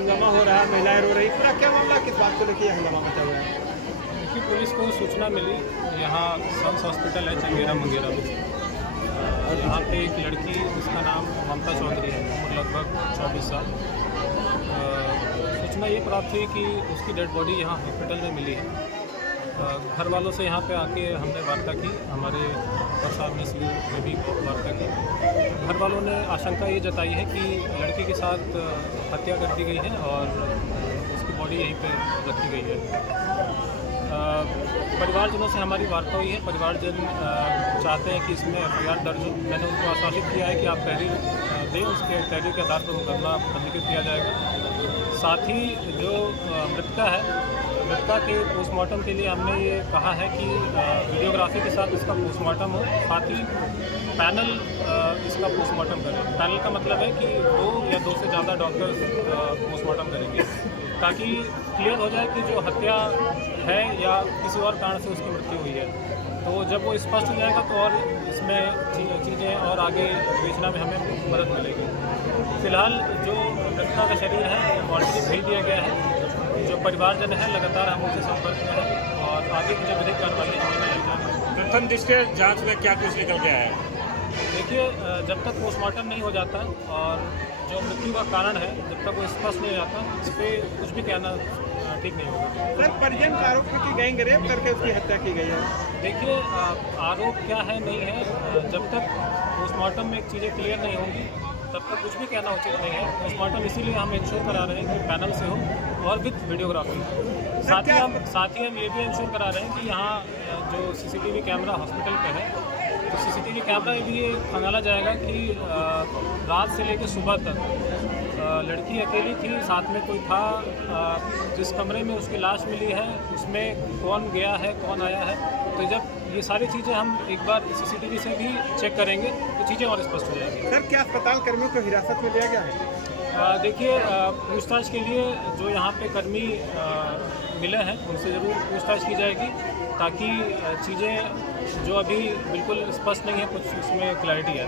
हंगामा हो रहा है, महिलाएं रो रही, पूरा क्या मामला, किस बात को लेकर हंगामा मचा हुआ है? देखिए, पुलिस को सूचना मिली। यहाँ सन्स हॉस्पिटल है चंगेरा मंगेरा में। यहाँ पे एक लड़की जिसका नाम ममता चौधरी है, उम्र लगभग 24 साल। सूचना ये प्राप्त हुई कि उसकी डेड बॉडी यहाँ हॉस्पिटल में मिली है। घर वालों से यहाँ पे आके हमने वार्ता की, हमारे अपर साहब ने सिविल में भी वार्ता की। घर वालों ने आशंका ये जताई है कि लड़की के साथ हत्या कर दी गई है और उसकी बॉडी यहीं पे रखी गई है। परिवारजनों से हमारी वार्ता हुई है। परिवारजन चाहते हैं कि इसमें एफआईआर दर्ज हो। मैंने उनको आश्वासित किया है कि आप तहरीर दें, उसके तहरीर के आधार पर मुकदमा पंजीकृत किया जाएगा। साथ ही जो मृतका है, मृतका के पोस्टमार्टम के लिए हमने ये कहा है कि वीडियोग्राफी के साथ इसका पोस्टमार्टम हो, साथ ही पैनल इसका पोस्टमार्टम करें। पैनल का मतलब है कि 2 या 2 से ज़्यादा डॉक्टर्स पोस्टमार्टम करेंगे, ताकि क्लियर हो जाए कि जो हत्या है या किसी और कारण से उसकी मृत्यु हुई है। तो जब वो स्पष्ट हो जाएगा तो और इसमें चीज़ें और आगे विवेचना में हमें मदद मिलेगी। फिलहाल जो मृतका का शरीर है ऑलरेडी भेज दिया गया है। जो परिवारजन है लगातार हम उनसे संपर्क में हैं और आगे की जो विधिक कार्रवाई है हमें लग जाएगी। प्रथम दृष्टया जांच में क्या कुछ निकल गया है? देखिए, जब तक पोस्टमार्टम नहीं हो जाता और जो मृत्यु का कारण है जब तक वो स्पष्ट नहीं हो जाता, इस पर कुछ भी कहना ठीक नहीं होगा। सर, परिजन का आरोप है कि गैंग रेप करके उसकी हत्या की गई है। देखिए, आरोप क्या है नहीं है, जब तक पोस्टमार्टम में चीज़ें क्लियर नहीं होंगी तब तक कुछ भी कहना उचित नहीं है। पोस्टमार्टम इसीलिए हम इंश्योर करा रहे हैं कि पैनल से हो और विद वीडियोग्राफी। साथ ही हम ये भी इंश्योर करा रहे हैं कि यहाँ जो सीसीटीवी कैमरा हॉस्पिटल पे है, तो सीसीटीवी कैमरा भी ये खंगाला जाएगा कि रात से लेकर सुबह तक लड़की अकेली थी, साथ में कोई था। जिस कमरे में उसकी लाश मिली है उसमें कौन गया है, कौन आया है। तो जब ये सारी चीज़ें हम एक बार सीसीटीवी से भी चेक करेंगे तो चीज़ें और स्पष्ट हो जाएंगी। सर, क्या अस्पताल कर्मियों को हिरासत में लिया गया है? देखिए, पूछताछ के लिए जो यहाँ पे कर्मी मिले हैं उनसे ज़रूर पूछताछ की जाएगी, ताकि चीज़ें जो अभी बिल्कुल स्पष्ट नहीं है कुछ उसमें क्लैरिटी है।